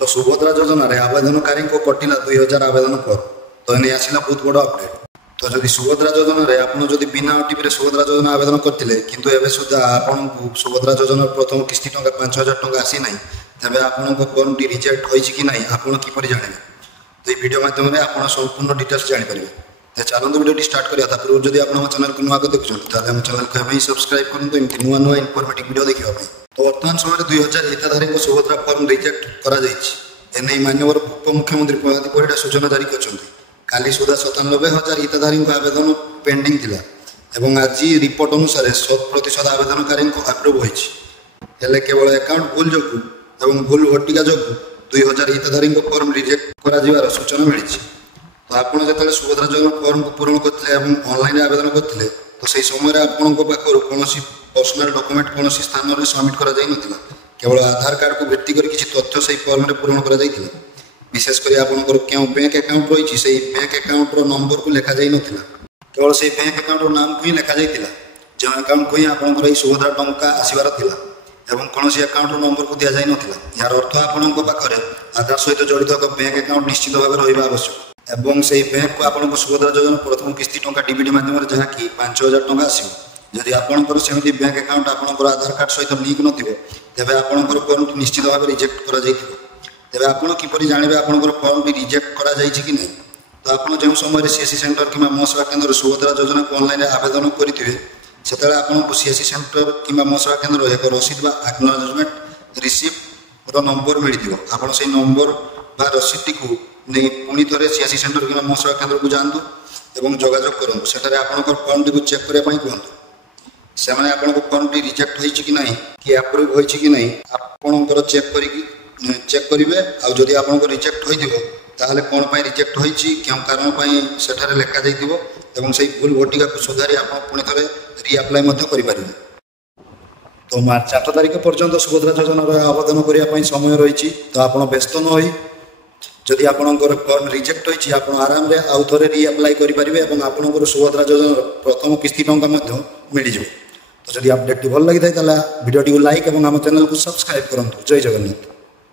तो सुभद्रा योजना आवेदनकारी को कटिला 2000 आवेदन पर तो एने आसला बहुत बड़ अपडेट। तो जदि सुभद्रा योजना आपड़ बिना ओटीपी सुभद्रा योजना आवेदन करते किंतु एवं सुधा आपन सुभद्रा योजना प्रथम किस्ती टंका 5000 टंका आसी ना तेज आपण फर्म टी रिजेक्ट होती ना आपड़ किपर जाने तो ये वीडियो माध्यम आप संपूर्ण डिटेल्स जानीपर। तो चलते वीडियो स्टार्ट करा पूर्व जब आप चैनल को नुआ देखुं तो चैनल को सब्सक्राइब करूँ एमती नुआ नुआ इनफर्मेटिव वीडियो देखा। तो वर्तमान समय 2000 हिताधारी सुभद्रा फर्म रिजेक्ट कर माननीय उपमुख्यमंत्री प्रभात परिड़ा सूचना जारी कर काली सुधा 97,000 हिताधारी आवेदन पेंडिंग थिला एवं आज रिपोर्ट अनुसार 100% आवेदनकारी अप्रूव होती केवल अकाउंट भूल जो एवं भूल भट्टिका जो 2000 हिताधारी फर्म रिजेक्ट कर सूचना मिली। तो आपड़ जो सुभद्रा योजना फर्म को पूरण करते ऑनलाइन आवेदन करते तो से समय आपण पाखर कौन पर्सनाल डॉक्यूमेंट कौन स्थान में सबमिट कर केवल आधार कार्ड को भित्ति कर किसी तथ्य से फर्म में पूरण कर विशेषकर आपंकर क्यों बैंक अकाउंट रही से बैंक अकाउंट नंबर को लिखा जा नाला केवल से बैंक अकाउंट नाम को ही लिखा जाता जो अकाउंट को ही आपंकर सुभद्रा टंका आसबार था एवं कौन अकाउंट नंबर को दि जाता यार अर्थ आपण पाखे आधार सहित जड़ित एक बैंक अकाउंट निश्चित भाव रहा आवश्यक एवं से बैंक को आपको सुभद्रा योजना प्रथम किस्ती टंका डीबीटी माध्यम जहाँकि 5000 टंका आसो जदि आपंकर सेमती बैंक अकाउंट आपंकर आधार कार्ड सहित लिंक नथिबो तेबे आपंकर फर्म निश्चित भाव रिजेक्ट करा जाइथिबो। तेबे आपण किपरि जानिबे आपंकर फर्म भी रिजेक्ट करा जाइछि कि नहीं। तो आपण जो समय सीएससी सेंटर कि मो सेवा केन्द्र सुभद्रा योजना को ऑनलाइन आवेदन करेंगे से आपको सीएससी सेंटर कि मो सेवा केन्द्र एक रसीद बा एक्नॉलेजमेंट रिसीप्ट नंबर मिल आप से नंबर बा रसीद को नहीं पुणी थे सीएससी सेंटर कि मो सेवा केन्द्र को जातु और जोगाजोग करूँ से आपंकर फर्म टी चेक करने कहतु से फर्म टी रिजेक्ट होती कि नहीं कि अप्रूव होती कि नहीं आपंकर चेक करेंगे आदि आप रिजेक्ट होता कौन पर रिजेक्ट होती क्यों कारण से लिखा जाइए से भूल भट्टिका को सुधारी आप पुणी थे रिअप्लाई करें। तो मार्च 8 तारिख पर्यंत सुभद्रा योजना आवेदन करने समय रही तो आप व्यस्त न हो जदि आपंकर फर्म रिजेक्ट होती आप आराम से आउ थे रिअप्लाई करेंगे और आपंकर सुभद्रा योजना प्रथम किस्ती टंका मिल जाए। तो जदि अपडेट भल लगी था वीडियो लाइक और आम चैनल को सब्सक्राइब करूँ। जय जगन्नाथ।